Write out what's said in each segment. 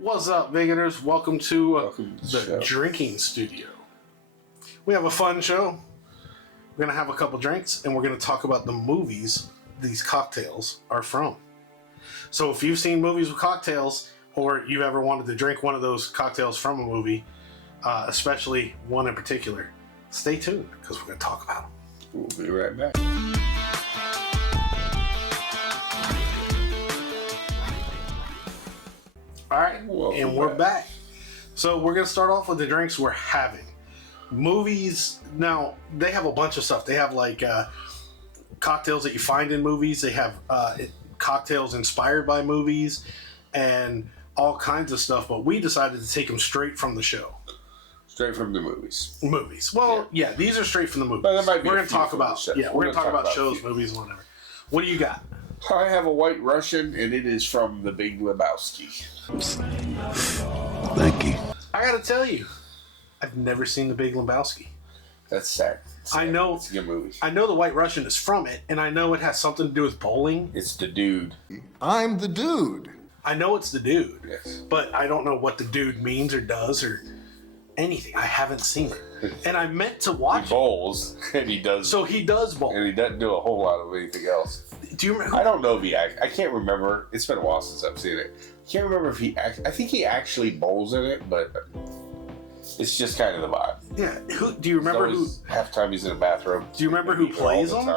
What's up, Vegators? Welcome to the drinking studio. We have a fun show. We're going to have a couple drinks, and we're going to talk about the movies these cocktails are from. So if you've seen movies with cocktails, or you've ever wanted to drink one of those cocktails from a movie, especially one in particular, stay tuned, because we're going to talk about them. We'll be right back. All right, and we're back. So we're going to start off with the drinks we're having. Movies, now, they have a bunch of stuff. They have, like, cocktails that you find in movies. They have cocktails inspired by movies and all kinds of stuff. But we decided to take them straight from the show. Straight from the movies. Movies. Well, yeah, these are straight from the movies. But there might be we're going to talk about, we're going to talk about shows, movies, and whatever. What do you got? I have a White Russian, and it is from The Big Lebowski. Thank you. I gotta tell you, I've never seen The Big Lebowski. That's sad. I know. It's a good movie. I know The White Russian is from it, and I know it has something to do with bowling. It's the dude. I'm the dude. I know it's the dude. Yes. But I don't know what the dude means or does or anything. I haven't seen it. And I meant to watch He bowls, and he does. So he does bowl. And he doesn't do a whole lot of anything else. Do you remember? I don't know if he I can't remember. It's been a while since I've seen it. I can't remember if I think he actually bowls in it, but it's just kind of the vibe. Yeah. Do you remember who? Half time he's in the bathroom. Do you remember who plays him?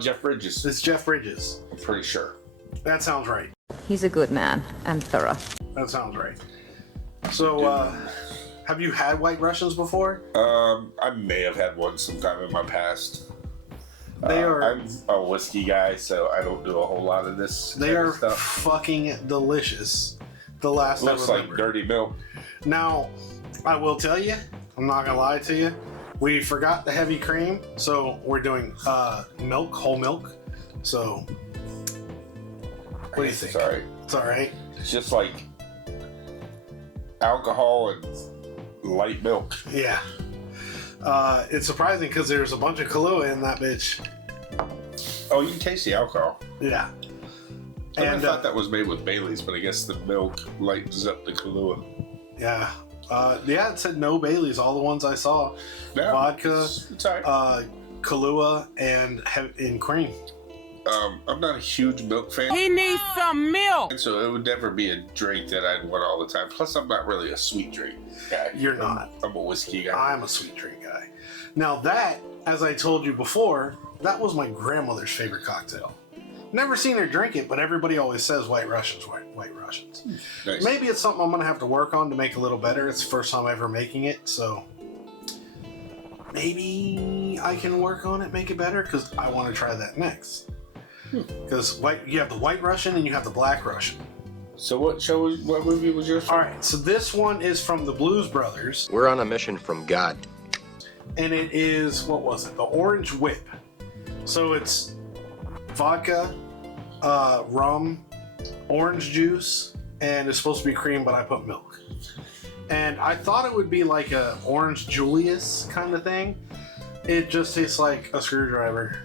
Jeff Bridges. It's Jeff Bridges. I'm pretty sure. That sounds right. He's a good man and thorough. That sounds right. So, have you had White Russians before? I may have had one sometime in my past. I'm a whiskey guy, so I don't do a whole lot of this. They are stuff. fucking delicious. The last Looks I like remember. dirty milk. Now, I will tell you, I'm not gonna lie to you. We forgot the heavy cream, so we're doing milk, whole milk. So, what do you think? It's alright. It's all right. It's just like alcohol and light milk. Yeah. It's surprising because there's a bunch of Kahlua in that bitch. Oh, you can taste the alcohol. Yeah. I thought that was made with Bailey's, but I guess the milk lightens up the Kahlua. Yeah. Yeah, it said no Baileys. All the ones I saw. No, Vodka, it's all right. Kahlua, and cream. I'm not a huge milk fan. He needs some milk. And so it would never be a drink that I'd want all the time. Plus, I'm not really a sweet drink guy. You're not. I'm a whiskey guy. I'm a sweet drink guy. Now that, as I told you before, that was my grandmother's favorite cocktail. Never seen her drink it, but everybody always says White Russians, White Russians. Nice. Maybe it's something I'm going to have to work on to make a little better. It's the first time ever making it, so maybe I can work on it, make it better, because I want to try that next. Because you have the White Russian and you have the Black Russian. So what movie was yours from? All right, so this one is from the Blues Brothers. We're on a mission from God. And it is, what was it? The Orange Whip. So it's vodka, rum, orange juice, and it's supposed to be cream, but I put milk. And I thought it would be like a Orange Julius kind of thing. It just tastes like a screwdriver.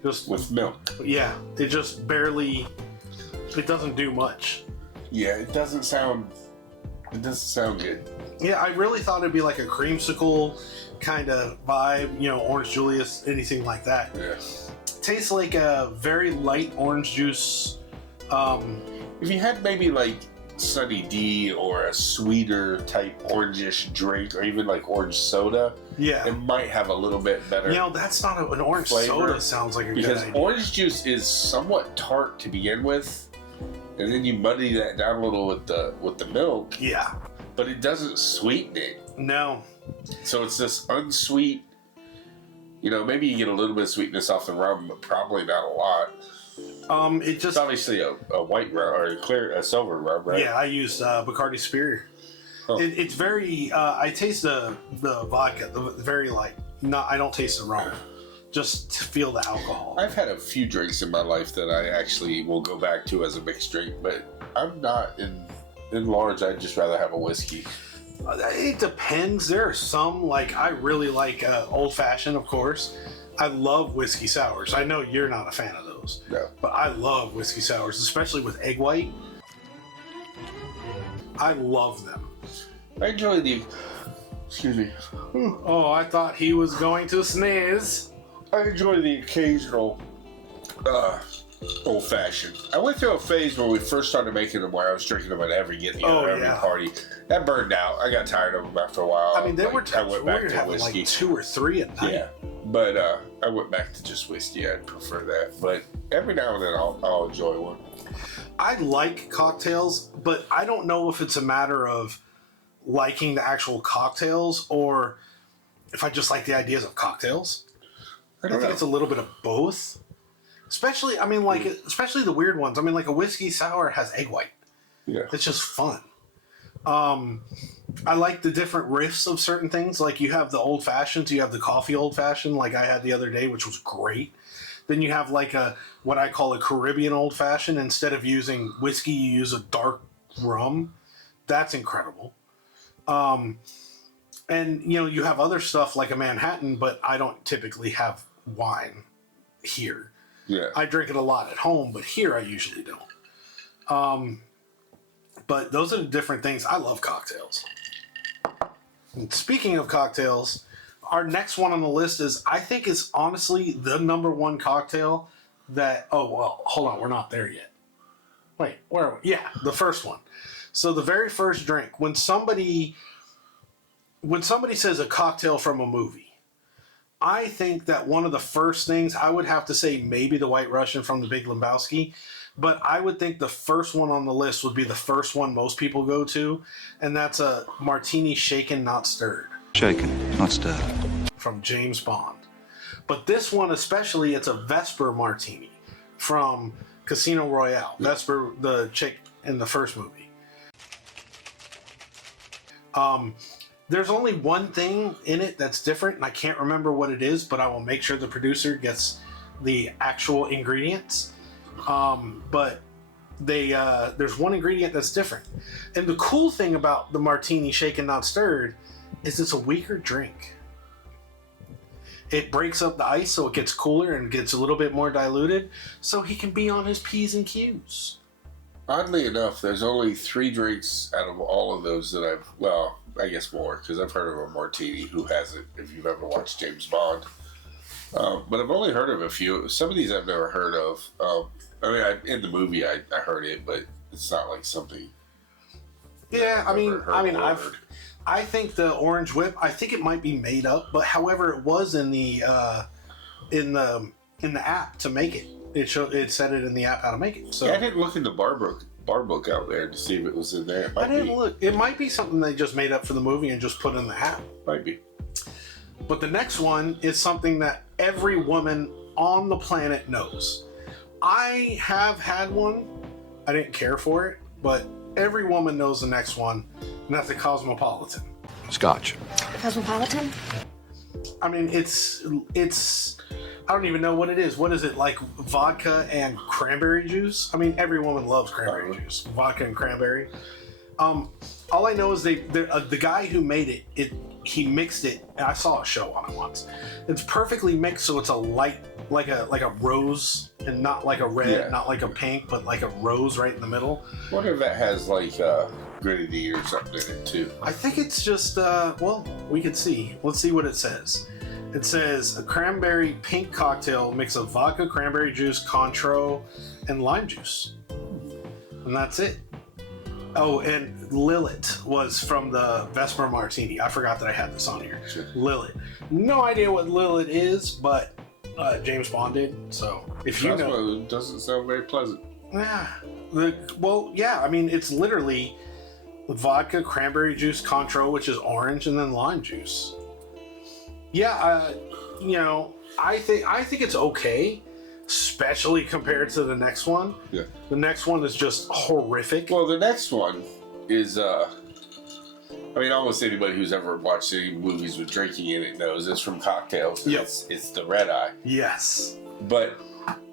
Just with milk. Yeah, it just barely. It doesn't do much. Yeah, it doesn't sound good. Yeah, I really thought it'd be like a creamsicle kind of vibe, Orange Julius, anything like that. Yeah. Tastes like a very light orange juice. If you had maybe like Sunny D or a sweeter type orangish drink, or even like orange soda, yeah, it might have a little bit better. That's not an orange flavor. Soda. Sounds like a good idea. Because orange juice is somewhat tart to begin with, and then you muddy that down a little with the milk. Yeah, but it doesn't sweeten it. No. So it's this unsweet. Maybe you get a little bit of sweetness off the rum, but probably not a lot. It's obviously a white rum or a silver rum, right? Yeah, I used Bacardi Superior. Oh. It's very. I taste the vodka, very light. I don't taste the rum. Just to feel the alcohol. I've had a few drinks in my life that I actually will go back to as a mixed drink, but I'm not in large. I'd just rather have a whiskey. It depends. There are some, I really like Old Fashioned, of course. I love whiskey sours. I know you're not a fan of those. No. But I love whiskey sours, especially with egg white. I love them. I enjoy the. Excuse me. Oh, I thought he was going to sneeze. I enjoy the occasional old fashioned. I went through a phase where we first started making them where I was drinking them at every every party. That burned out. I got tired of them after a while. I mean, they were I went back to having whiskey. like 2 or 3 at night. Yeah, but I went back to just whiskey. I'd prefer that. But every now and then I'll enjoy one. I like cocktails, but I don't know if it's a matter of liking the actual cocktails or if I just like the ideas of cocktails. I think it's a little bit of both. Especially, I mean, like, especially the weird ones. I mean, like a whiskey sour has egg white. Yeah. It's just fun. I like the different riffs of certain things. Like you have the old fashions, you have the coffee old fashioned, like I had the other day, which was great. Then you have like what I call a Caribbean old fashioned. Instead of using whiskey, you use a dark rum. That's incredible. And you have other stuff like a Manhattan, but I don't typically have wine here. Yeah. I drink it a lot at home, but here I usually don't. But those are the different things. I love cocktails. And speaking of cocktails, our next one on the list I think is honestly the number one cocktail that, oh, well, hold on, we're not there yet. Wait, where are we? Yeah, the first one. So the very first drink, when somebody says a cocktail from a movie, I think that one of the first things, I would have to say maybe the White Russian from The Big Lebowski, but I would think the first one on the list would be the first one most people go to, and that's a martini shaken, not stirred. Shaken, not stirred. From James Bond. But this one especially, it's a Vesper martini from Casino Royale. Vesper, the chick in the first movie. There's only one thing in it that's different, and I can't remember what it is, but I will make sure the producer gets the actual ingredients. But there's one ingredient that's different. And the cool thing about the martini shaken not stirred is it's a weaker drink. It breaks up the ice so it gets cooler and gets a little bit more diluted so he can be on his P's and Q's. Oddly enough, there's only 3 drinks out of all of those that I guess more, because I've heard of a martini. Who hasn't, if you've ever watched James Bond? But I've only heard of a few. Some of these I've never heard of. In the movie I heard it, but it's not like something. Yeah, I think the Orange Whip, I think it might be made up, but however it was in the app to make it. It said it in the app how to make it. So yeah, I didn't look in the bar book out there to see if it was in there. I didn't look. It might be something they just made up for the movie and just put in the app. Might be. But the next one is something that every woman on the planet knows. I have had one. I didn't care for it, but every woman knows the next one, and that's the Cosmopolitan. Scotch. Cosmopolitan? I mean, it's I don't even know what it is. What is it, like vodka and cranberry juice? I mean, every woman loves cranberry juice. Vodka and cranberry. All I know is the guy who made it, he mixed it, and I saw a show on it once. It's perfectly mixed, so it's a light, like a rose, and not like a red, not like a pink, but like a rose right in the middle. I wonder if that has like grenadine or something in it too. I think it's just, we can see. Let's see what it says. It says a cranberry pink cocktail mix of vodka, cranberry juice, Cointreau, and lime juice. And that's it. Oh, and Lillet was from the Vesper Martini. I forgot that I had this on here. Sure. Lillet. No idea what Lillet is, but James Bond did. So if you know, it doesn't sound very pleasant. Yeah. I mean, it's literally vodka, cranberry juice, Cointreau, which is orange, and then lime juice. Yeah, I think it's okay, especially compared to the next one. Yeah. The next one is just horrific. Well, the next one is, almost anybody who's ever watched any movies with drinking in it knows it's from Cocktails. Yep. It's the Red Eye. Yes. But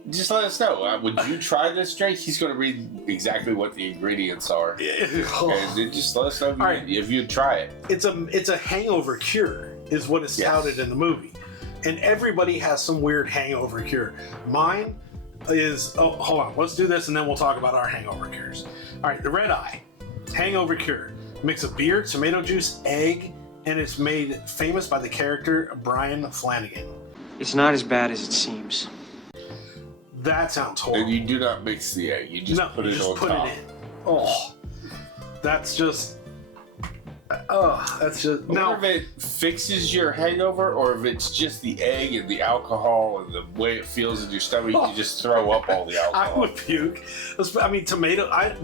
just let us know. Would you try this drink? He's going to read exactly what the ingredients are. And then just let us know if you'd try it. It's a hangover cure, is what is touted in the movie. And everybody has some weird hangover cure. Mine is, hold on, let's do this and then we'll talk about our hangover cures. All right, the Red Eye. hangover cure. Mix of beer, tomato juice, egg, and it's made famous by the character Brian Flanagan. It's not as bad as it seems. That sounds horrible. And you do not mix the egg. You just put it on top. It in. Oh, that's just. That's just. I Now, wonder if it fixes your hangover or if it's just the egg and the alcohol and the way it feels in your stomach. You just throw up all the alcohol. I would puke. I mean,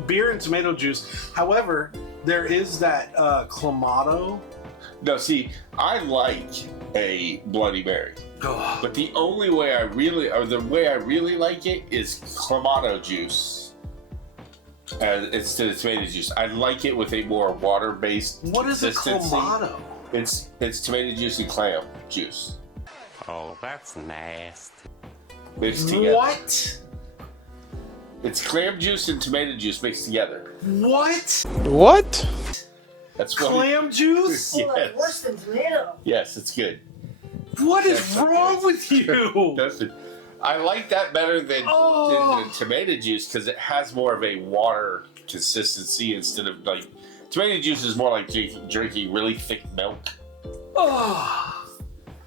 beer and tomato juice. However, there is that Clamato. No, see, I like a Bloody Mary. But the way I really like it is Clamato juice. Instead of tomato juice, I like it with a more water-based What is a consistency. Clamato? It's tomato juice and clam juice. Oh, that's nasty. Mixed together. What? It's clam juice and tomato juice mixed together. What? What? That's what Clam juice? Yes. Like worse than tomato. Yes, it's good. What is That's wrong okay. with you? I like that better than tomato juice because it has more of a water consistency instead of like tomato juice is more like drinking really thick milk. Oh.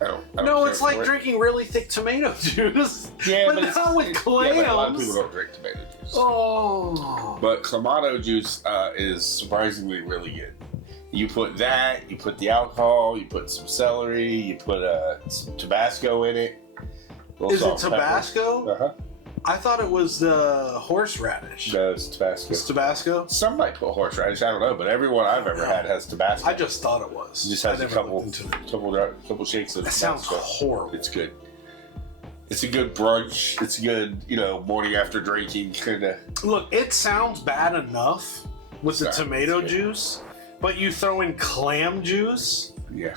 I don't No, care it's like for it. drinking really thick tomato juice. Yeah, but it's, not with clams. Yeah, but a lot of people don't drink tomato juice. Oh. But Clamato juice is surprisingly really good. You put that, you put the alcohol, you put some celery, you put some Tabasco in it. Is it Tabasco? Uh huh. I thought it was horseradish. No, it's Tabasco. It's Tabasco? Some might put horseradish. I don't know, but everyone I've ever had has Tabasco. I just thought it was. It just has I a never couple looked into it. couple shakes of That sounds Tabasco. horrible. It's good. It's a good brunch. It's a good, morning after drinking kind of. Look, it sounds bad enough with the Sorry, tomato it's good. juice, but you throw in clam juice? Yeah.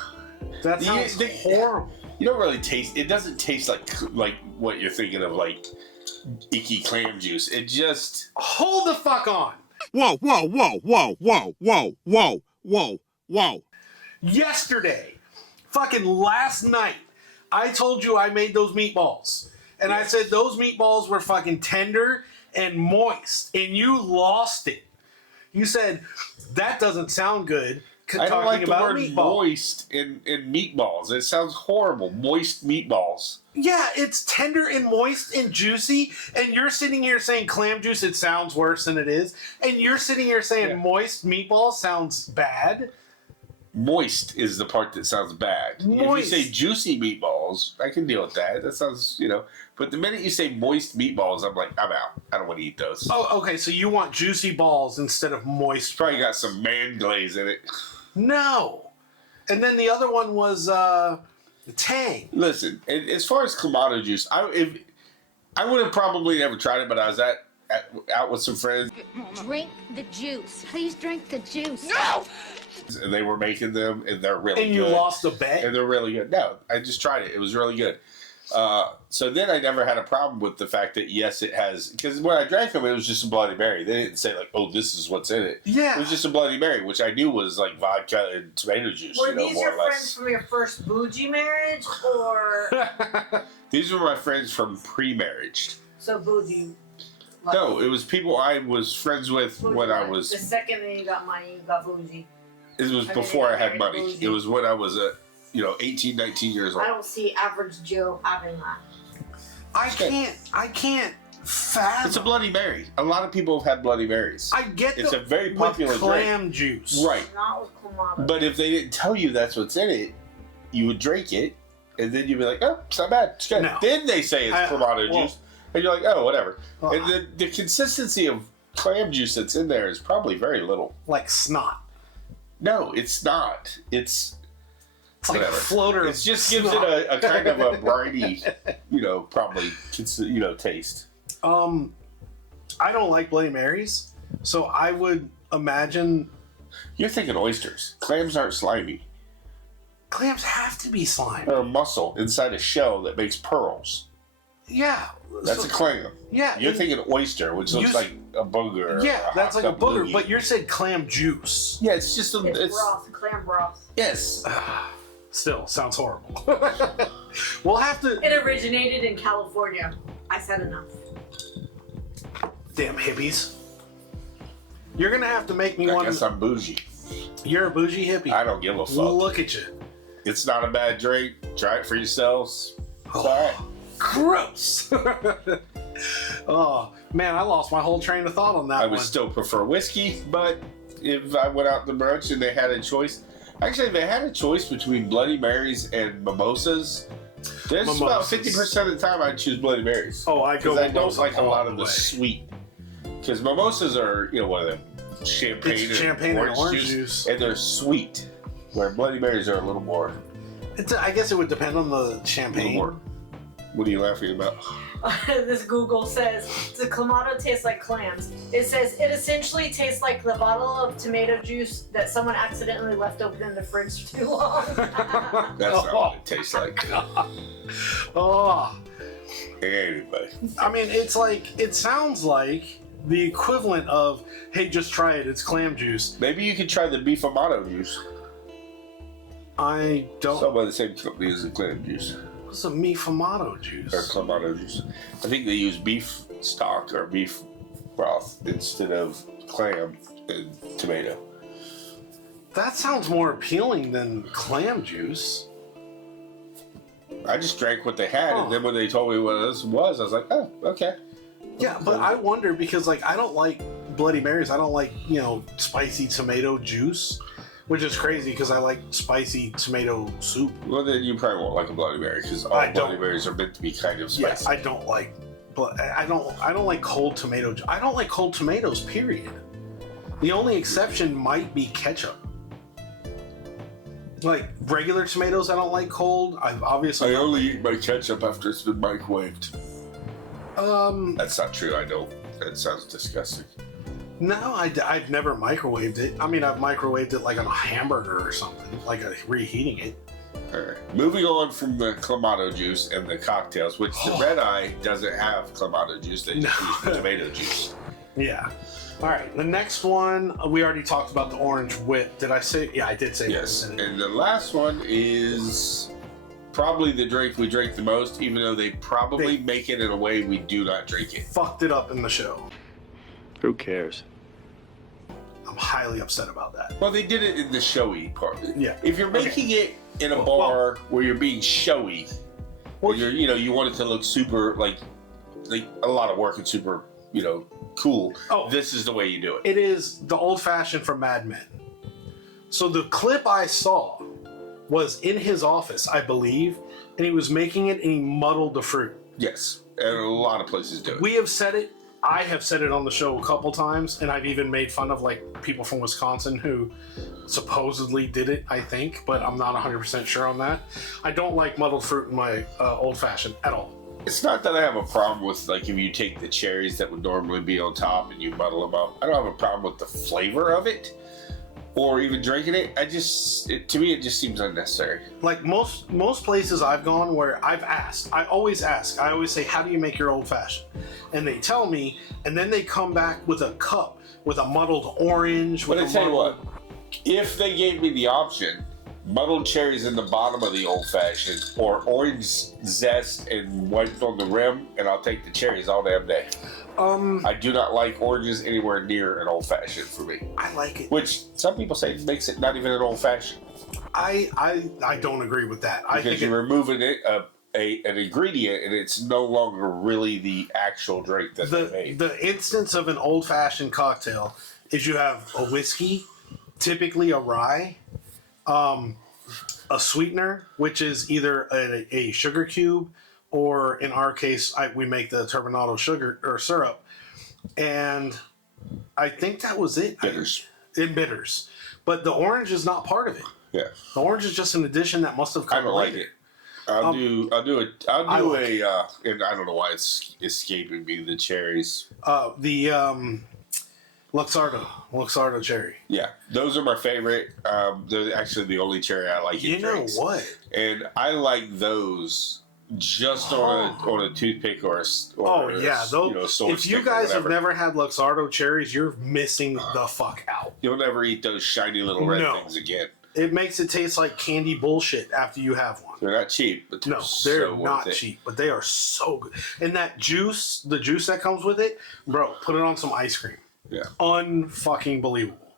That sounds horrible. You don't really taste. It doesn't taste like what you're thinking of, like icky clam juice. It just. Hold the fuck on. Whoa, whoa, whoa, whoa, whoa, whoa, whoa, whoa, whoa. Yesterday, fucking last night, I told you I made those meatballs. And I said those meatballs were fucking tender and moist. And you lost it. You said, that doesn't sound good. I don't like the word meatballs. moist in meatballs. It sounds horrible. Moist meatballs. Yeah, it's tender and moist and juicy. And you're sitting here saying clam juice, it sounds worse than it is. And you're sitting here saying moist meatball sounds bad. Moist is the part that sounds bad. Moist. If you say juicy meatballs, I can deal with that. That sounds, But the minute you say moist meatballs, I'm like, I'm out. I don't want to eat those. Oh, okay, so you want juicy balls instead of moist. Probably got some man glaze in it. No. And then the other one was Tang. Listen, as far as Clamato juice, I would have probably never tried it, but I was out with some friends. Drink the juice. Please drink the juice. No! And they were making them, and they're really good. And you lost a bet? And they're really good. No, I just tried it. It was really good. So then I never had a problem with the fact that, yes, it has... Because when I drank them, it was just a Bloody Mary. They didn't say, like, oh, this is what's in it. Yeah. It was just a Bloody Mary, which I knew was, like, vodka and tomato juice, Were these more your or less. friends from your first bougie marriage, or These were my friends from pre-marriage. so bougie? No, it was people I was friends with Bougie, when I like, was... The second that you got money, you got bougie. It was I mean, before I had very money. bougie. It was when I was 18, 19 years old. I don't see average Joe having that. I can't fathom. It's a Bloody Mary. A lot of people have had Bloody Marys. I get It's a very popular with drink. clam juice. Right. Not with Clamato. But if they didn't tell you that's what's in it, you would drink it, and then you'd be like, oh, it's not bad. It's good. No. Then they say it's Clamato well- juice, and you're like, oh, whatever. Uh, And the consistency of clam juice that's in there is probably very little. Like snot. No, it's not. It's like whatever. a floater. It just gives it a kind of a briny, probably, taste. I don't like Bloody Marys, so I would imagine You're thinking oysters. Clams aren't slimy. clams have to be slime. They're a mussel inside a shell that makes pearls. Yeah. That's a clam. Yeah. You're and- thinking oyster, which looks like a booger. Yeah, or that's like a hot booger. boogie. But you said clam juice. Yeah, it's just It's broth, clam broth. Yes. Still sounds horrible. We'll have to. It originated in California. I said enough. Damn hippies. You're gonna have to make me I one. guess I'm bougie. You're a bougie hippie. I don't give a fuck. Look at you. It's not a bad drink. Try it for yourselves. It's all right. Gross. Oh man, I lost my whole train of thought on that I one. would still prefer whiskey, but if I went out to brunch and they had a choice, actually, if they had a choice between Bloody Marys and mimosas, there's about 50% of the time I'd choose Bloody Marys. Oh, I go. Because I don't mimosa like a all lot of the the way. sweet. Because mimosas are, what are they? Champagne and orange juice, and they're sweet. Where Bloody Marys are a little more. I guess it would depend on the A little champagne. more. What are you laughing about? This Google says, does Clamato taste like clams? It says, it essentially tastes like the bottle of tomato juice that someone accidentally left open in the fridge for too long. That's not what it tastes like. Oh, Anyway. I mean, it sounds like the equivalent of, hey, just try it. It's clam juice. Maybe you could try the beef amato juice. I don't. Sold by the same company as the clam juice. What's a mifamato juice? Or clamato juice. I think they use beef stock or beef broth instead of clam and tomato. That sounds more appealing than clam juice. I just drank what they had, and then when they told me what this was, I was like, oh, okay. Yeah, but I wonder because, like, I don't like Bloody Marys. I don't like, spicy tomato juice, which is crazy because I like spicy tomato soup. Well, then you probably won't like a Bloody Mary because all Bloody Marys are meant to be kind of spicy. Yeah, I don't like, but I don't like cold tomato. I don't like cold tomatoes. Period. The only exception might be ketchup. Like regular tomatoes, I don't like cold. I only eat my ketchup after it's been microwaved. That's not true. I don't. That sounds disgusting. No, I've never microwaved it. I mean, I've microwaved it like on a hamburger or something, like reheating it. All right. Moving on from the clamato juice and the cocktails, which the Red Eye doesn't have clamato juice. They just use the tomato juice. Yeah. All right. The next one, we already talked about the orange whip. Did I say? Yeah, I did say. Yes. And the last one is probably the drink we drink the most, even though they probably make it in a way we do not drink it. Fucked it up in the show. Who cares? I'm highly upset about that. Well, they did it in the showy part. Yeah. If you're making it in a bar where you're being showy, or you want it to look super like a lot of work and super, cool. Oh, this is the way you do it. It is the old fashioned from Mad Men. So the clip I saw was in his office, I believe, and he was making it and he muddled the fruit. Yes, and a lot of places do it. We have said it. I have said it on the show a couple times, and I've even made fun of people from Wisconsin who supposedly did it, I think, but I'm not 100% sure on that. I don't like muddled fruit in my old fashioned at all. It's not that I have a problem with, if you take the cherries that would normally be on top and you muddle them up. I don't have a problem with the flavor of it or even drinking it. To me, it just seems unnecessary. Like most places I've gone where I've asked, I always say, how do you make your old fashioned? And they tell me, and then they come back with a cup with a muddled orange. But I tell you what, if they gave me the option, muddled cherries in the bottom of the old fashioned or orange zest and white on the rim, and I'll take the cherries all damn day. I do not like oranges anywhere near an old fashioned for me. I like it. Which some people say makes it not even an old fashioned. I don't agree with that. Because you're removing it an ingredient and it's no longer really the actual drink that they made. The instance of an old fashioned cocktail is you have a whiskey, typically a rye, a sweetener, which is either a sugar cube, or in our case, we make the turbinado sugar or syrup, and I think that was it. Bitters. Bitters, but the orange is not part of it. Yeah, the orange is just an addition that must have come. I don't like it. I'll do and I don't know why it's escaping me. The cherries. The Luxardo cherry. Yeah, those are my favorite. They're actually the only cherry I like. You know what? And I like those just on a toothpick or those. If you guys have never had Luxardo cherries, you're missing the fuck out. You'll never eat those shiny little red things again. It makes it taste like candy bullshit after you have one. They're not cheap, but they're not cheap, but they are so good. And that juice, the juice that comes with it, bro, put it on some ice cream. Yeah. Unfucking believable.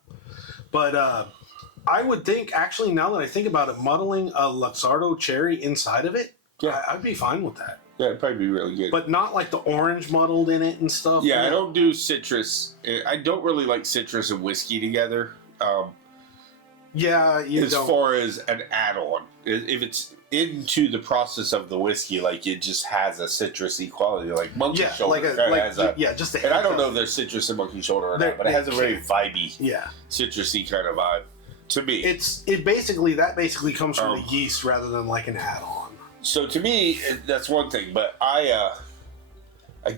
But I would think, actually, now that I think about it, muddling a Luxardo cherry inside of it, I'd be fine with that. Yeah, it'd probably be really good. But not like the orange muddled in it and stuff. Yeah, I don't do citrus. I don't really like citrus and whiskey together. Yeah, you as don't. far as an add-on. If it's into the process of the whiskey, like it just has a citrusy quality, like Monkey Shoulder. Just a and I don't know if there's citrus in Monkey Shoulder or not, but it has a very vibey, citrusy kind of vibe. To me, it basically comes from the yeast rather than like an add-on. So to me, that's one thing, but I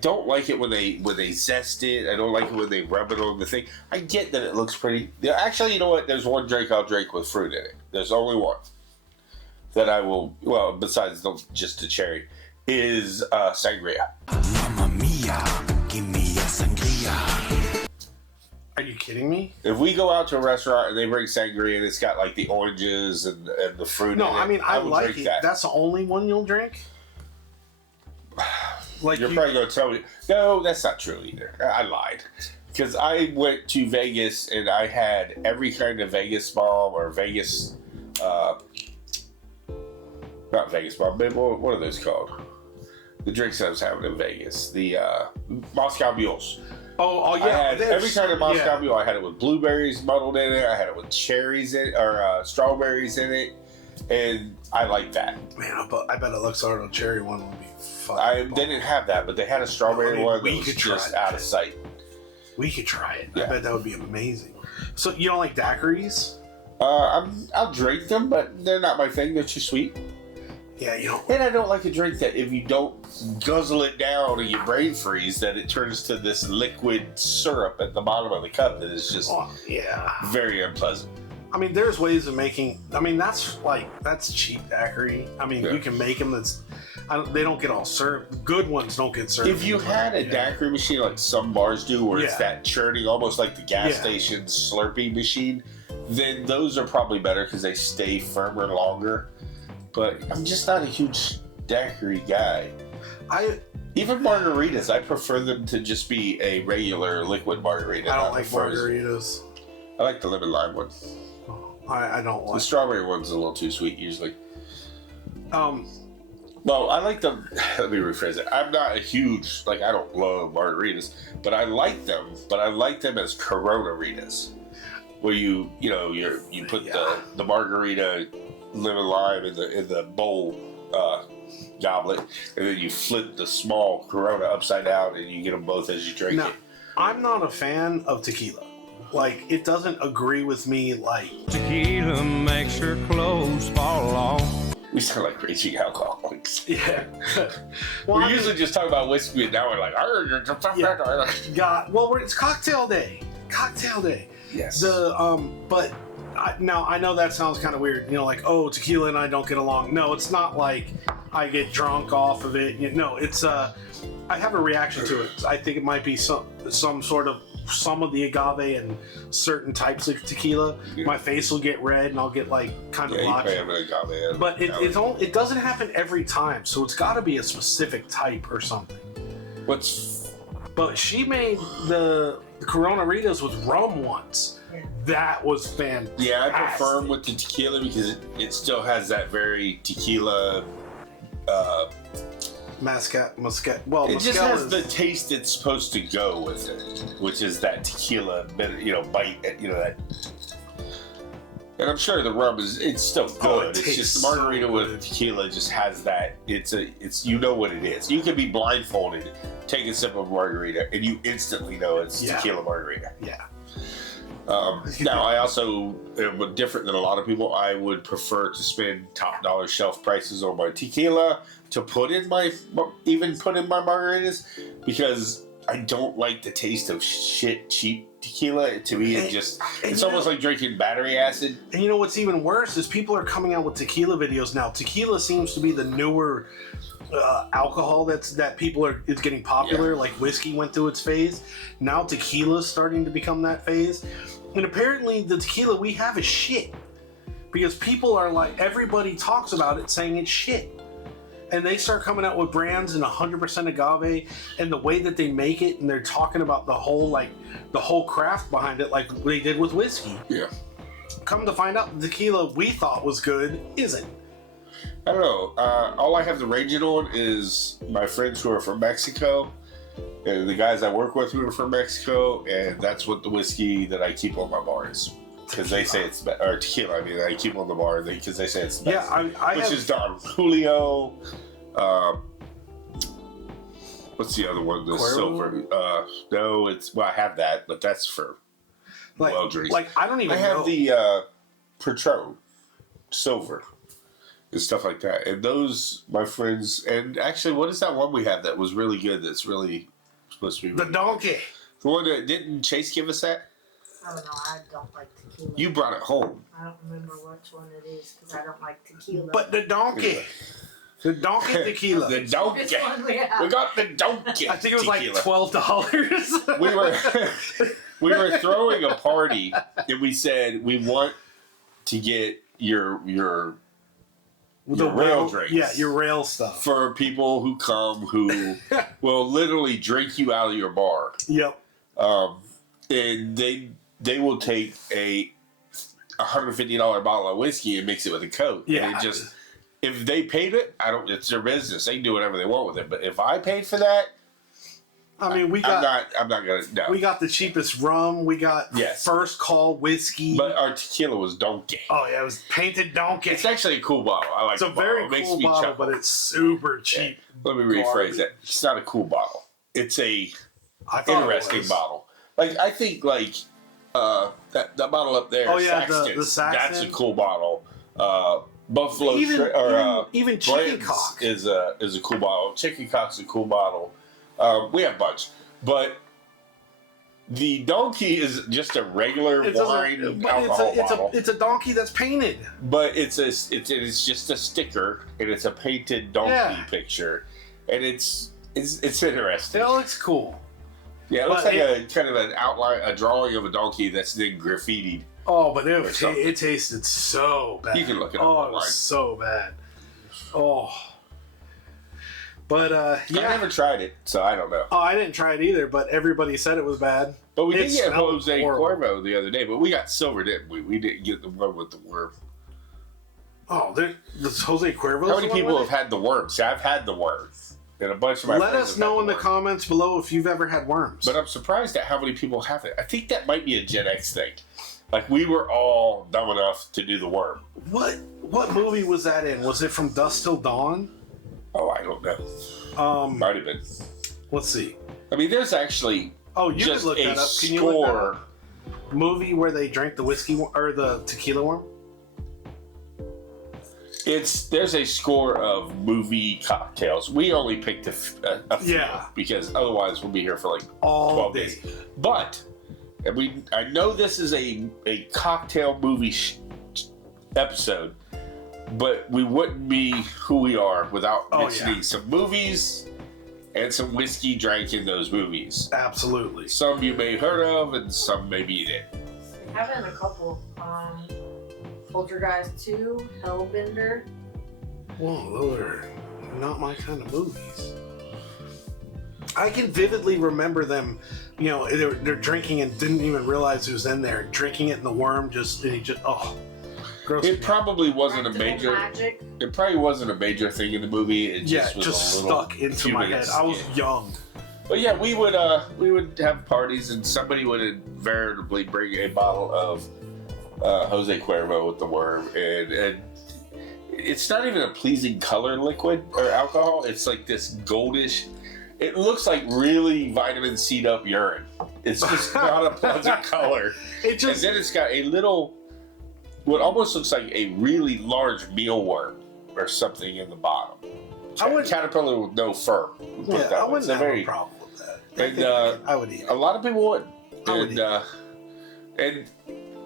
don't like it when they zest it. I don't like it when they rub it on the thing. I get that it looks pretty. Actually, you know what? There's one drink I'll drink with fruit in it. There's only one that I will. Well, besides just the cherry, is sangria. Mamma mia, give me a sangria. Are you kidding me? If we go out to a restaurant and they bring sangria and it's got like the oranges and the fruit in it, I mean, I like it. That. That's the only one you'll drink? Like you're probably going to tell me, no, that's not true either. I lied. Because I went to Vegas and I had every kind of Vegas bomb or Vegas, not Vegas bomb, but what are those called? The drinks I was having in Vegas. The Moscow Mules. Oh yeah. I had every kind of Moscow Mule. I had it with blueberries muddled in it. I had it with cherries in it, or strawberries in it. And I like that. Man, I bet a Luxardo cherry one would be fun. They didn't have that, but they had a strawberry one that was just out of sight. We could try it. Yeah. I bet that would be amazing. So you don't like daiquiris? I'll drink them, but they're not my thing. They're too sweet. Yeah, you don't. And I don't like a drink that if you don't guzzle it down or you brain freeze, that it turns to this liquid syrup at the bottom of the cup that is just very unpleasant. I mean, there's ways of making. I mean, that's cheap daiquiri. I mean, you can make them. They don't get all served. Good ones don't get served. If you had a daiquiri machine like some bars do, where it's that churning, almost like the gas station Slurpee machine, then those are probably better because they stay firmer longer. But I'm just not a huge daiquiri guy. Even margaritas, I prefer them to just be a regular liquid margarita. I don't like margaritas. I like the lemon lime one. I don't like the strawberry one's a little too sweet usually. Well, I like them. Let me rephrase it. I'm not a huge I don't love margaritas, but I like them. But I like them as Corona-ritas, where you put the margarita lemon lime in the bowl goblet, and then you flip the small Corona upside down, and you get them both as you drink it. I'm not a fan of tequila. It doesn't agree with me. Tequila makes your clothes fall off. We sound like raging alcoholics. Yeah. We're usually just talking about whiskey, and now we're like, it's cocktail day. Cocktail day. Yes. But now I know that sounds kind of weird. Tequila and I don't get along. No, it's not like I get drunk off of it. No, it's I have a reaction to it. I think it might be some of the agave and certain types of tequila. My face will get red and I'll get kind of blotchy. But it doesn't happen every time, so it's got to be a specific type or something. But she made the Corona-ritas with rum once. That was fantastic. Yeah, I prefer them with the tequila because it still has that very tequila. Muscat. It just has the taste it's supposed to go with it, which is that tequila, bite. That. And I'm sure the rum it's still good. It's just the margarita with tequila just has that. It's what it is. You can be blindfolded, take a sip of margarita, and you instantly know it's tequila margarita. Yeah. Now, I also am different than a lot of people. I would prefer to spend top dollar shelf prices on my tequila to put in my margaritas, because I don't like the taste of cheap tequila. To me, it's almost like drinking battery acid. And you know what's even worse is people are coming out with tequila videos now. Tequila seems to be the newer alcohol that people is getting popular. Like whiskey went through its phase. Now tequila's starting to become that phase. And apparently the tequila we have is shit. Because people are everybody talks about it saying it's shit. and they start coming out with brands and 100% agave, and the way that they make it, and they're talking about the whole craft behind it, like they did with whiskey. Yeah. Come to find out, the tequila we thought was good isn't. I don't know. All I have to range it on is my friends who are from Mexico, and the guys I work with who are from Mexico, and that's what the whiskey that I keep on my bar is. Because they say it's or tequila. I mean, I keep on the bar because they say it's the best. Yeah, which is Don Julio. What's the other one? The Cuervo? silver. No, I have that, but that's for well drinks. Like I don't even. I have know. the Patron silver and stuff like that, and those, my friends. And actually, what is that one we have that was really good? That's really supposed to be the really donkey. Good? The one that didn't Chase give us that? I don't know. I don't like tequila. You brought it home. I don't remember which one it is because I don't like tequila. But the donkey. The donkey tequila. The donkey. Which one we have? We got the donkey. I think it was tequila. like $12. We were throwing a party, and we said we want to get your rail drinks. Yeah, your rail stuff. For people who come who will literally drink you out of your bar. Yep. And they will take a $150 bottle of whiskey and mix it with a Coke. Yeah. And it just, if they paid it, it's their business. They can do whatever they want with it. But if I paid for that, I mean, I'm not gonna. No. We got the cheapest rum. We got Yes. first call whiskey. But our tequila was donkey. Oh yeah, it was painted donkey. It's actually a cool bottle. I like It's a the bottle. very It makes cool me bottle, chuckle. but it's super cheap. Let me rephrase that. It's not a cool bottle. It's a I thought interesting it was. bottle. Like I think that bottle up there. Oh, yeah, Saxton, the Saxton. That's a cool bottle. Buffalo even Chicken Blanton's Cock is a cool bottle. Chicken Cock's a cool bottle. We have a bunch, but the donkey is just a regular wine alcohol bottle. It's a donkey that's painted. But it's just a sticker, and it's a painted donkey picture, and it's interesting. It looks cool. Yeah, it looks like a kind of an outline, a drawing of a donkey that's then graffitied. Oh, but it tasted so bad. You can look it up Oh, online. it was so bad. Oh. But, yeah. I never tried it, so I don't know. Oh, I didn't try it either, but everybody said it was bad. But we It did get smelled Jose horrible. Cuervo the other day, but we got silver, didn't we? We didn't get the one with the worm. Oh, there's Jose Cuervo. How many people have had the worm? See, I've had the worm. And a bunch of my Let friends us have know had in the worm. comments below if you've ever had worms. But I'm surprised at how many people have it. I think that might be a Gen X thing. Like, we were all dumb enough to do the worm. What movie was that in? Was it from Dusk Till Dawn? Oh, I don't know. Might have been. Let's see. I mean, there's actually you just can look a that up. Can you look that score. up? Movie where they drank the whiskey or the tequila worm? There's a score of movie cocktails. We only picked a few because otherwise we'll be here for like all 12 day. days. But I know this is a cocktail movie episode, but we wouldn't be who we are without mentioning some movies and some whiskey drank in those movies. Absolutely. Some you may heard of, and some maybe you didn't. Having a couple. Poltergeist 2, Hellbender. Whoa, those are not my kind of movies. I can vividly remember them, they're drinking and didn't even realize it was in there. Drinking it in the worm, gross. It probably wasn't a Practical major. Magic. It probably wasn't a major thing in the movie. It just was just a little stuck into few my head. minutes. I was young. But yeah, we would have parties, and somebody would invariably bring a bottle of Jose Cuervo with the worm, and it's not even a pleasing color liquid or alcohol. It's like this goldish. It looks like really vitamin C'd up urine. It's just not a pleasant color. And then it's got a little, what almost looks like a really large mealworm or something in the bottom. Caterpillar with no fur. I wouldn't have a problem with that. And I would eat it. a lot of people would. I would And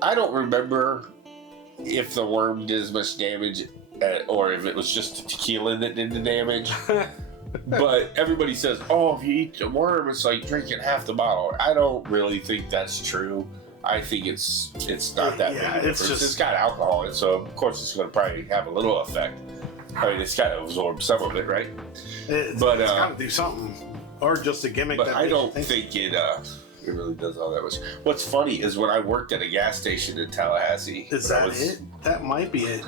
I don't remember if the worm did as much damage or if it was just the tequila that did the damage. But everybody says, oh, if you eat the worm, it's like drinking half the bottle. I don't really think that's true. I think it's not that big. It's It's got alcohol in it, so of course it's going to probably have a little effect. I mean, it's got to absorb some of it, right? It's got to do something, or just a gimmick. But that I don't think it really does all that much. What's funny is when I worked at a gas station in Tallahassee. Is that it? That might be it.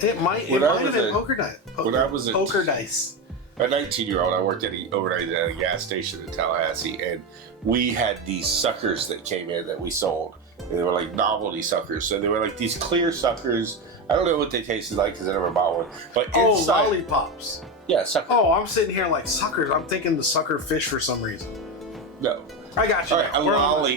It might have been poker dice. When I was poker dice. A 19-year-old, I worked overnight at a gas station in Tallahassee, and we had these suckers that came in that we sold. And they were like novelty suckers. So they were like these clear suckers. I don't know what they tasted like because I never bought one. But inside, lollipops. Yeah, sucker. Oh, I'm sitting here like suckers. I'm thinking the sucker fish for some reason. No. I got you. All right,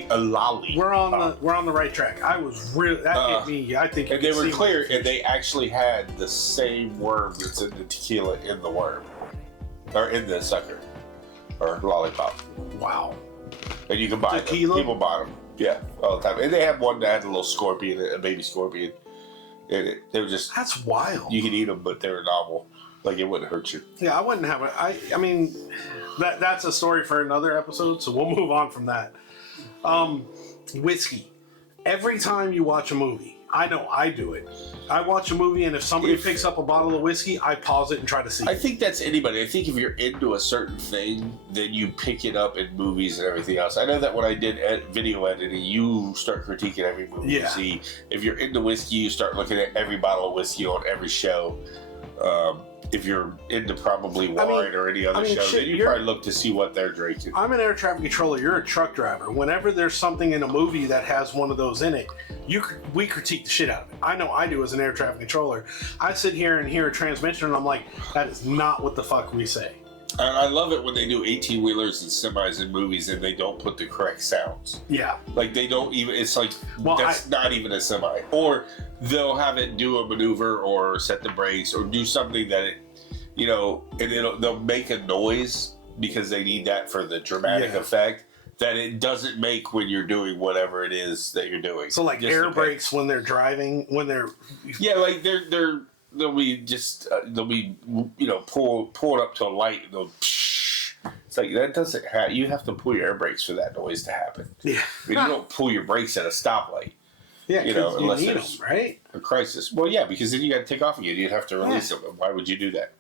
a lolly. We're on the right track. I was really hit me. I think. And they were clear, and they actually had the same worm that's in the tequila in the worm, or in the sucker, or lollipop. Wow. And you can buy tequila? them. People buy them. Yeah, all the time. And they had one that had a little scorpion, a baby scorpion in it. They were just. That's wild. You could eat them, but they were novel. Like, it wouldn't hurt you. Yeah, I wouldn't have it. I mean, that's a story for another episode, so we'll move on from that. Whiskey. Every time you watch a movie, I know I do it. I watch a movie, and if somebody picks up a bottle of whiskey, I pause it and try to see. I think that's anybody. I think if you're into a certain thing, then you pick it up in movies and everything else. I know that when I did video editing, you start critiquing every movie you see. If you're into whiskey, you start looking at every bottle of whiskey on every show. If you're into probably wine or any other show, then you probably look to see what they're drinking. I'm an air traffic controller. You're a truck driver. Whenever there's something in a movie that has one of those in it, we critique the shit out of it. I know I do as an air traffic controller. I sit here and hear a transmission, and I'm like, that is not what the fuck we say. And I love it when they do 18-wheelers and semis in movies and they don't put the correct sounds. Yeah. Like, they don't even, it's like, that's not even a semi. Or they'll have it do a maneuver or set the brakes or do something that it, and they'll make a noise because they need that for the dramatic effect that it doesn't make when you're doing whatever it is that you're doing. So like air brakes when they're driving, when they're... Yeah, like they'll be pull it up to a light and they'll... It's like, that doesn't have... You have to pull your air brakes for that noise to happen. Yeah. I mean, you don't pull your brakes at a stoplight. Yeah, unless need there's them, right? a crisis. Well, yeah, because then you got to take off again. You'd have to release them. Why would you do that?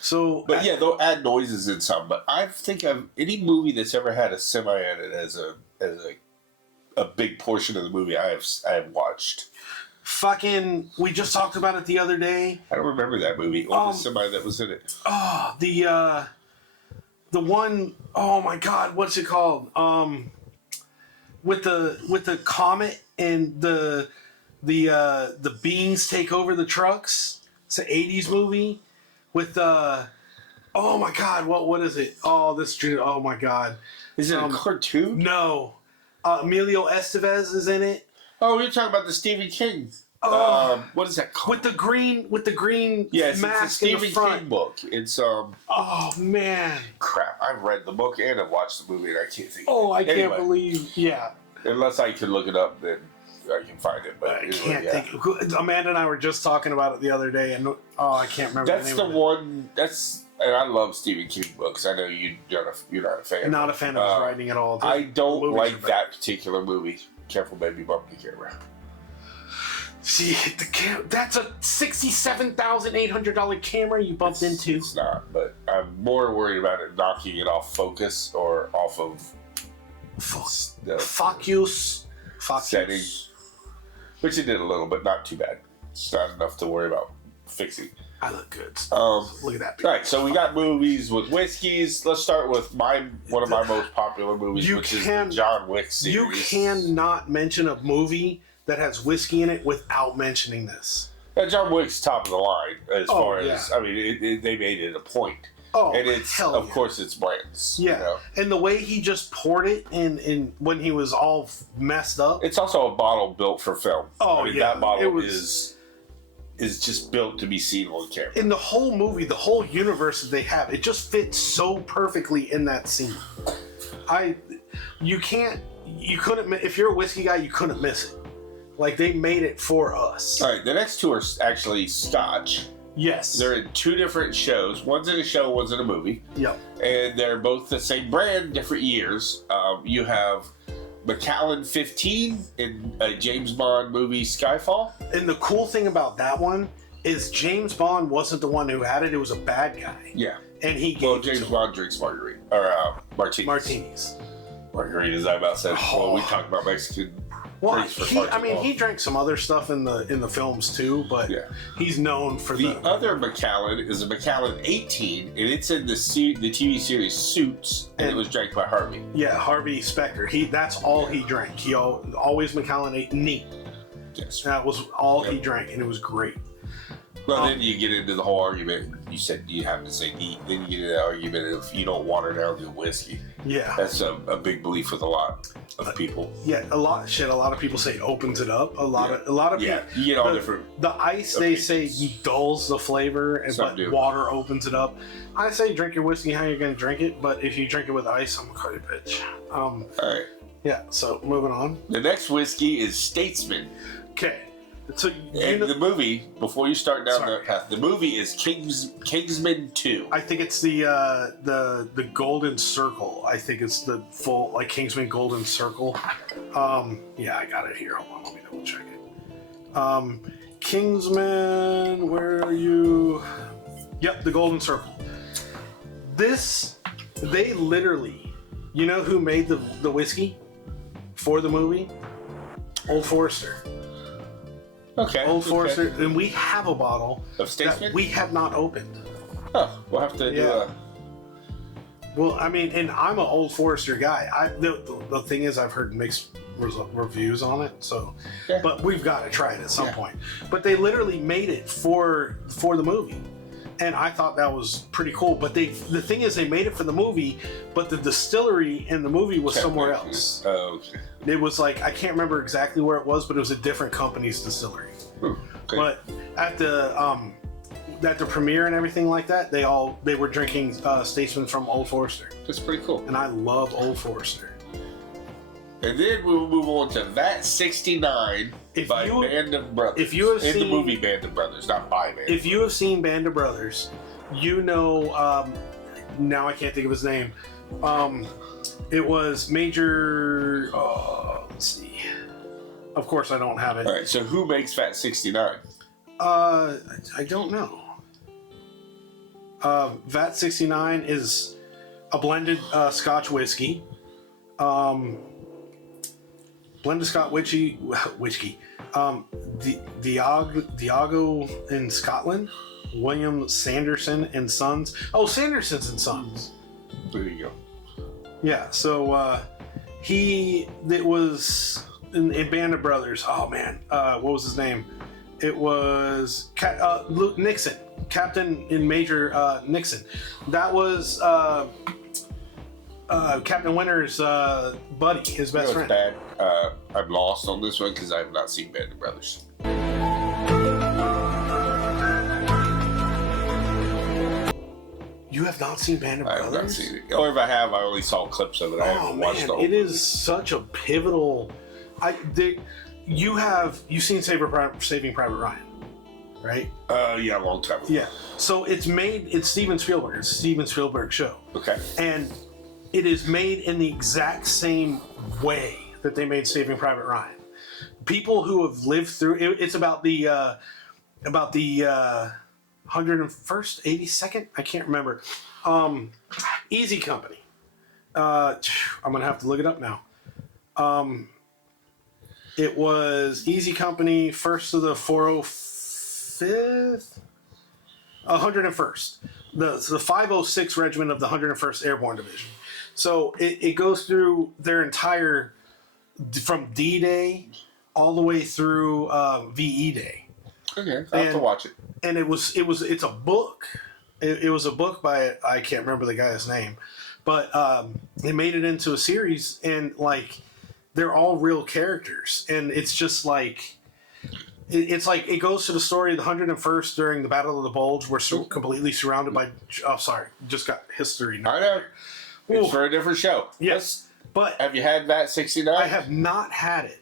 So, but they'll add noises in some. But I think of any movie that's ever had a semi in it as a big portion of the movie I have watched. Fucking, we just talked about it the other day. I don't remember that movie or the semi that was in it. Oh, the one, oh my god, what's it called? With the comet and the beings take over the trucks. It's an 80s movie with oh my god, what is it? Oh my god. Is it a cartoon? No. Emilio Estevez is in it. Oh, you're talking about the Stephen King. What is that called? With the green mask it's a Stephen in the front. King book. It's oh man. Crap. I've read the book and I've watched the movie and I can't think. I can't believe. Yeah. Unless I can look it up, then I can find it. But I can't think. Amanda and I were just talking about it the other day, and I can't remember. That's the one. And I love Stephen King books. I know you're not a fan. Not a fan of his writing at all. I don't like that particular movie. Careful, baby, bump the camera. See, that's a $67,800 camera you bumped into. It's not, but I'm more worried about it knocking it off focus or off of the focus setting, which it did a little, but not too bad. It's not enough to worry about fixing. I look good. Look at that. All right, so we got movies with whiskeys. Let's start with one of my most popular movies, which is the John Wick series. You cannot mention a movie that has whiskey in it without mentioning this. Now, John Wick's top of the line as far as, I mean, they made it a point. Oh, and it's, of course, it's brands. Yeah, and the way he just poured it in when he was all messed up. It's also a bottle built for film. Oh, I mean, that bottle is just built to be seen on camera. In the whole movie, the whole universe that they have, it just fits so perfectly in that scene. You couldn't, if you're a whiskey guy, you couldn't miss it. Like, they made it for us. All right, the next two are actually Scotch. Yes. They're in two different shows. One's in a show, one's in a movie. Yep. And they're both the same brand, different years. You have Macallan 15 in a James Bond movie, Skyfall. And the cool thing about that one is James Bond wasn't the one who had it. It was a bad guy. Yeah. And he Well, gave it James to Bond drinks margarita. Or martinis. martinis. Margaritas, I about said. Well, we talked about Mexican Well, drinks for far too long. he drank some other stuff in the films too, but he's known for the other Macallan is a Macallan 18, and it's in the TV series Suits, and it was drank by Harvey. Yeah, Harvey Specter. That's all he drank. He always Macallan 8 neat. Yes. That was all he drank, and it was great. Well, then you get into the whole argument. You said you have to say neat. Then you get into the argument of you don't water down good whiskey. Yeah. That's a big belief with a lot of people. Yeah, a lot of people say it opens it up. A lot of people. You get all different. The ice they say dulls the flavor, but water opens it up. I say drink your whiskey how you're gonna drink it, but if you drink it with ice, I'm gonna call you a bitch. All right. Yeah. So moving on. The next whiskey is Statesman. Okay. So the movie, before you start down that path, the movie is Kingsman 2. I think it's the Golden Circle. I think it's the full like Kingsman Golden Circle. Yeah, I got it here. Hold on, let me double check it. Kingsman, where are you? Yep, the Golden Circle. They literally, you know who made the whiskey for the movie? Old Forester. Okay. Old Forester, and we have a bottle of Statesman that we have not opened. Oh, we'll have to do a. Well, I mean, and I'm an Old Forester guy. The thing is, I've heard mixed reviews on it, so. Yeah. But we've got to try it at some point. But they literally made it for the movie, and I thought that was pretty cool. But the thing is, they made it for the movie, but the distillery in the movie was somewhere else. Oh, okay. It was like I can't remember exactly where it was, but it was a different company's distillery. Okay. But at the premiere and everything like that, they were drinking Statesman from Old Forester. That's pretty cool. And I love Old Forester. And then we'll move on to Vat 69 by Band of Brothers. If you have seen the movie Band of Brothers, not by Band. If you have seen Band of Brothers, you know. Now I can't think of his name. It was Major. Let's see. Of course, I don't have it. All right. So who makes Vat 69? I don't know. Vat 69 is a blended Scotch whiskey. Blended Scotch whiskey. Diageo in Scotland. William Sanderson and Sons. Oh, Sanderson's and Sons. There you go. Yeah. So it was in Band of Brothers. Oh man, what was his name? It was Luke Nixon, Captain in Major Nixon. That was Captain Winter's buddy, his best friend. Bad. I'm lost on this one because I have not seen Band of Brothers. You have not seen Band of Brothers? I have not seen it. Or if I have, I only saw clips of it. I haven't watched the whole movie. It is such a pivotal. You've seen Saving Private Ryan, right? Yeah, a long time ago. Yeah. So it's Steven Spielberg. It's a Steven Spielberg show. Okay. And it is made in the exact same way that they made Saving Private Ryan. People who have lived through it's about the 101st, 82nd, I can't remember. Easy Company. I'm gonna have to look it up now. It was Easy Company, first of the 405th, 101st, the 506 Regiment of the 101st Airborne Division. So it goes through their entire, from D-Day all the way through VE Day. Okay, I have to watch it. And it's a book. It was a book by, I can't remember the guy's name, but they made it into a series, and like they're all real characters, and it's just like it's like it goes to the story of the 101st during the Battle of the Bulge. We're completely surrounded by. Oh, sorry, just got history now. I know. It's for a different show. Yes, but have you had Vat 69? I have not had it.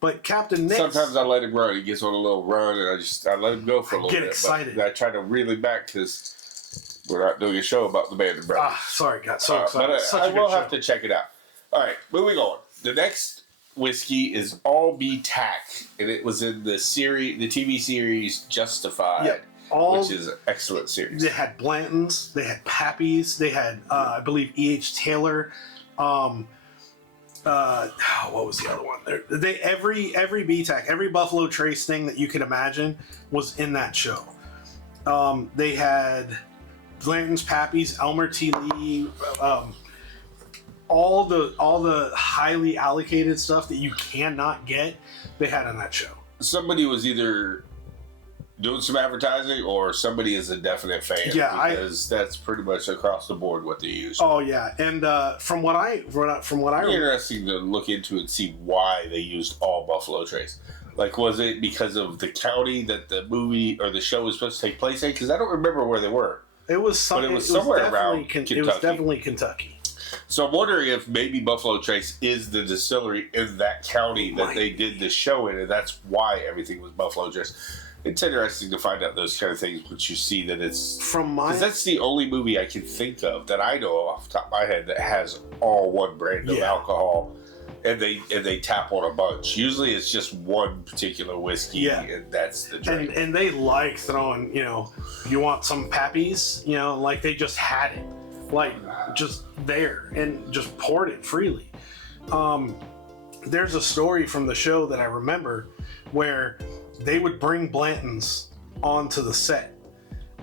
But Captain Nick. Sometimes I let him run. He gets on a little run, and I let him go for a little bit. Get excited. But I try to reel him back because we're not doing a show about the Band of Brothers. Sorry, got so excited. But I will have to check it out. All right, moving on. The next whiskey is all Btch, and it was in the TV series Justified. Yep. Which is an excellent series. They had Blanton's, they had Pappy's, they had I believe E.H. Taylor. What was the other one? Every Btch, every Buffalo Trace thing that you could imagine was in that show. They had Blanton's, Pappy's, Elmer T. Lee, all the highly allocated stuff that you cannot get. They had on that show. Somebody was either doing some advertising or somebody is a definite fan. Yeah, because that's pretty much across the board what they use. Oh yeah, and from what I interesting to look into and see why they used all Buffalo Trace. Like, was it because of the county that the movie or the show was supposed to take place in? Because I don't remember where they were. It was somewhere around Kentucky. It was definitely Kentucky. So I'm wondering if maybe Buffalo Trace is the distillery in that county that they did the show in, and that's why everything was Buffalo Trace. It's interesting to find out those kind of things, but you see that it's because that's the only movie I can think of that I know off the top of my head that has all one brand of alcohol, and they tap on a bunch. Usually, it's just one particular whiskey, and that's the drink. And they like throwing, you want some Pappy's, like they just had it, like just there and just poured it freely. There's a story from the show that I remember where they would bring Blanton's onto the set,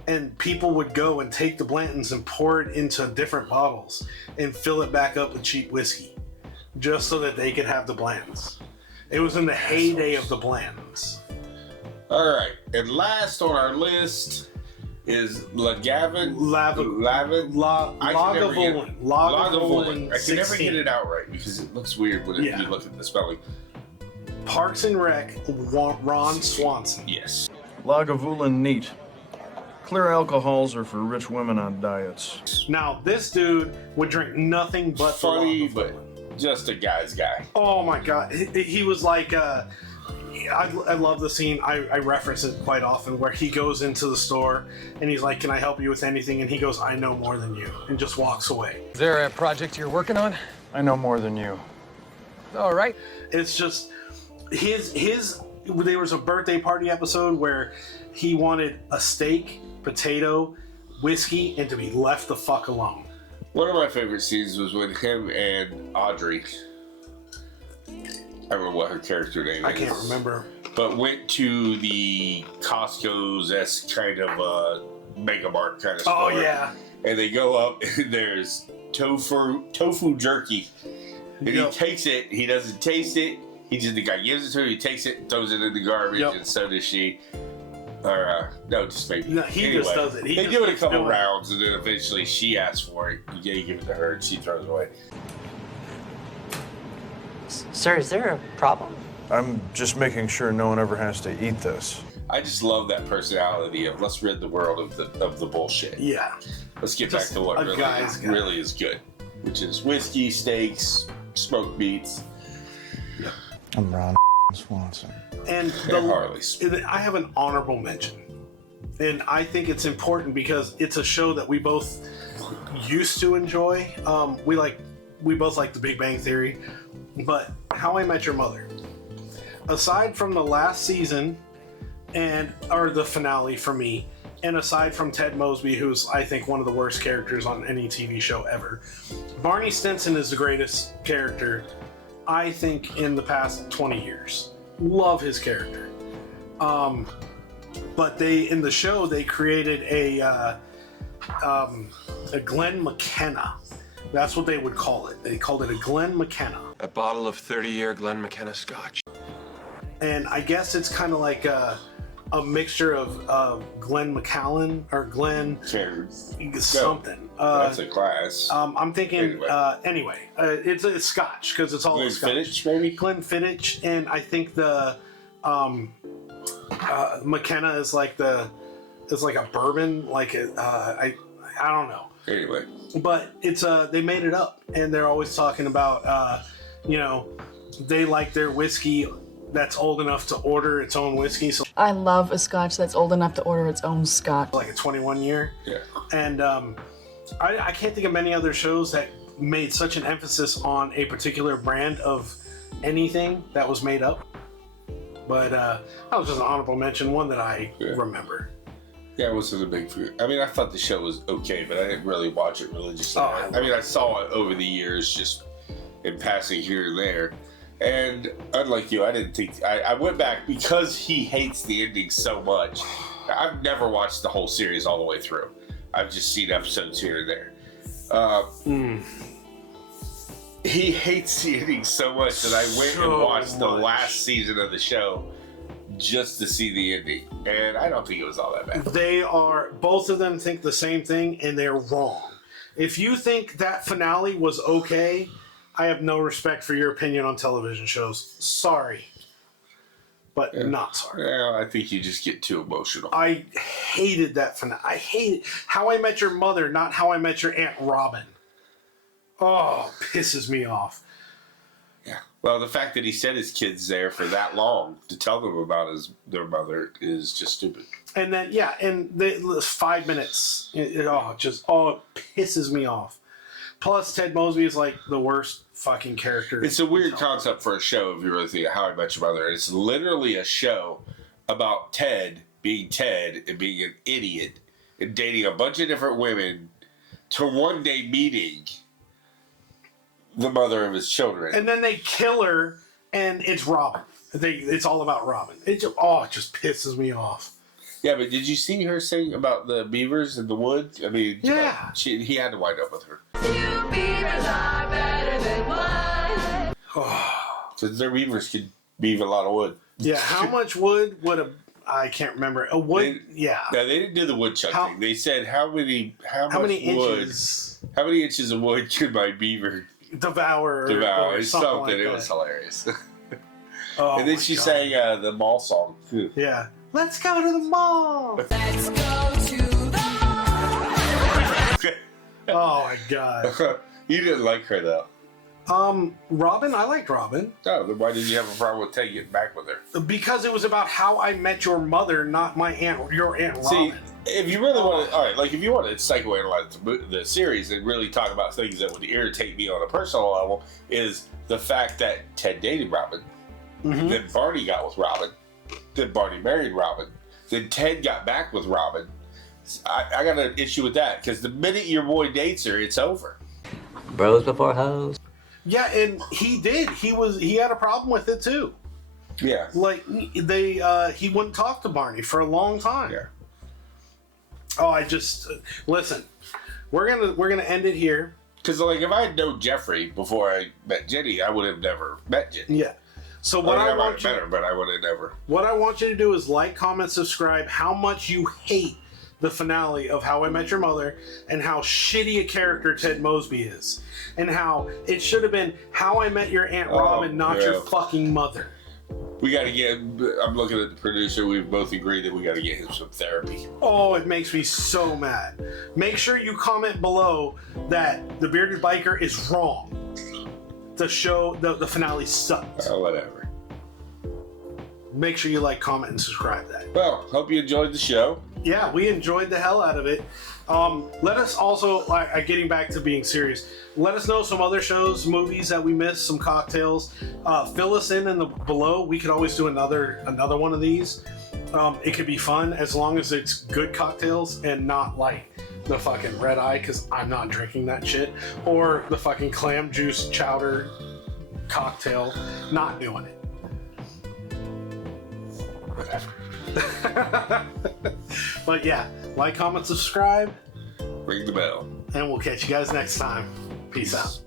and people would go and take the Blanton's and pour it into different bottles and fill it back up with cheap whiskey, just so that they could have the Blanton's. It was in the heyday of the Blanton's. All right, and last on our list is Lagavulin. I can never get it out right because it looks weird when you look at the spelling. Parks and Rec, Ron Swanson. Yes. Lagavulin neat. Clear alcohols are for rich women on diets. Now, this dude would drink nothing but funny, but just a guy's guy. Oh my God. He was like, I love the scene. I reference it quite often where he goes into the store and he's like, "Can I help you with anything?" And he goes, "I know more than you," and just walks away. Is there a project you're working on? I know more than you. All right. It's just there was a birthday party episode where he wanted a steak, potato, whiskey, and to be left the fuck alone. One of my favorite scenes was when him and Audrey, I don't know what her character name is. I can't remember. But went to the Costco's kind of Mega Mart kind of store. Oh yeah. And they go up and there's tofu jerky. And he takes it, he doesn't taste it. The guy gives it to him, he takes it, throws it in the garbage, and so does she. Or, no, just maybe. No, he just does it. They do it a couple rounds, and then eventually she asks for it. You give it to her, and she throws it away. Sir, is there a problem? I'm just making sure no one ever has to eat this. I just love that personality of let's rid the world of the bullshit. Yeah. Let's get back to what really is good, which is whiskey, steaks, smoked meats. I'm Ron Swanson. And I have an honorable mention. And I think it's important because it's a show that we both used to enjoy. We both like The Big Bang Theory, but How I Met Your Mother. Aside from the last season or the finale for me, and aside from Ted Mosby, who's I think one of the worst characters on any TV show ever, Barney Stinson is the greatest character I think in the past 20 years. Love his character. But in the show they created a Glen McKenna. That's what they would call it. They called it a Glen McKenna. A bottle of 30-year Glen McKenna scotch. And I guess it's kind of like a mixture of Glen McAllen or Glen something. That's a class. I'm thinking, anyway, it's Scotch because it's all Glen Scotch. Fittich, maybe? Glenfiddich, and I think the McKenna is like a bourbon, I don't know. Anyway, but it's they made it up, and they're always talking about they like their whiskey that's old enough to order its own whiskey. So I love a scotch that's old enough to order its own scotch. Like a 21 year. Yeah. And I can't think of many other shows that made such an emphasis on a particular brand of anything that was made up. But that was just an honorable mention, one that I remember. Yeah, I wasn't a big fan. I mean, I thought the show was okay, but I didn't really watch it religiously. I mean, I saw it over the years, just in passing here and there. And unlike you, I didn't think... I went back because he hates the ending so much. I've never watched the whole series all the way through. I've just seen episodes here and there. He hates the ending so much that I went and watched the last season of the show just to see the ending. And I don't think it was all that bad. Both of them think the same thing, and they're wrong. If you think that finale was okay, I have no respect for your opinion on television shows. Sorry. But not sorry. Yeah, I think you just get too emotional. I hated that finale. I hated How I Met Your Mother, not How I Met Your Aunt Robin. Oh, pisses me off. Yeah. Well, the fact that he set his kids there for that long to tell them about their mother is just stupid. And then, the 5 minutes. It pisses me off. Plus, Ted Mosby is like the worst fucking character. It's a weird concept for a show if you really think of How I Met Your Mother. It's literally a show about Ted being Ted and being an idiot and dating a bunch of different women to one day meeting the mother of his children. And then they kill her, and it's Robin. It's all about Robin. It just pisses me off. Yeah, but did you see her saying about the beavers in the wood? I mean, yeah, he had to wind up with her. You beavers are better than one. Because their beavers could beaver a lot of wood. Yeah, how much wood would a... I can't remember. A wood... No, they didn't do the woodchuck thing. They said, how many inches of wood could my beaver devour or something like that. It was hilarious. And then she sang the mall song, too. Yeah. Let's go to the mall! Let's go to the mall! Oh, my God. You didn't like her, though. Robin? I liked Robin. Oh, then why did you have a problem with Ted getting back with her? Because it was about How I Met Your Mother, not your Aunt Robin. See, if you really want to... All right, like, if you want to psychoanalyze the series and really talk about things that would irritate me on a personal level, is the fact that Ted dated Robin, then Barney got with Robin, then Barney married Robin, then Ted got back with Robin. I got an issue with that, because the minute your boy dates her, it's over. Bros before hoes. Yeah, and he did. He had a problem with it too. Yeah. Like he wouldn't talk to Barney for a long time. Yeah. Oh, I just listen. We're gonna end it here. Because like if I had known Jeffrey before I met Jenny, I would have never met Jenny. Yeah. So what I want you, met her, but I would have never. What I want you to do is like, comment, subscribe. How much you hate the finale of How I Met Your Mother, and how shitty a character Ted Mosby is, and how it should have been How I Met Your Aunt Robin, not your fucking mother. We got to get. I'm looking at the producer. We've both agreed that we got to get him some therapy. Oh, it makes me so mad. Make sure you comment below that the Bearded Biker is wrong. The show, the finale sucked. Whatever. Make sure you like, comment, and subscribe to that. Well, hope you enjoyed the show. Yeah, we enjoyed the hell out of it. Let us also, getting back to being serious, let us know some other shows, movies that we missed, some cocktails. Fill us in the below. We could always do another one of these. It could be fun as long as it's good cocktails and not like the fucking red eye, because I'm not drinking that shit, or the fucking clam juice chowder cocktail. Not doing it. Whatever. But yeah, like, comment, subscribe, ring the bell, and we'll catch you guys next time. Peace out.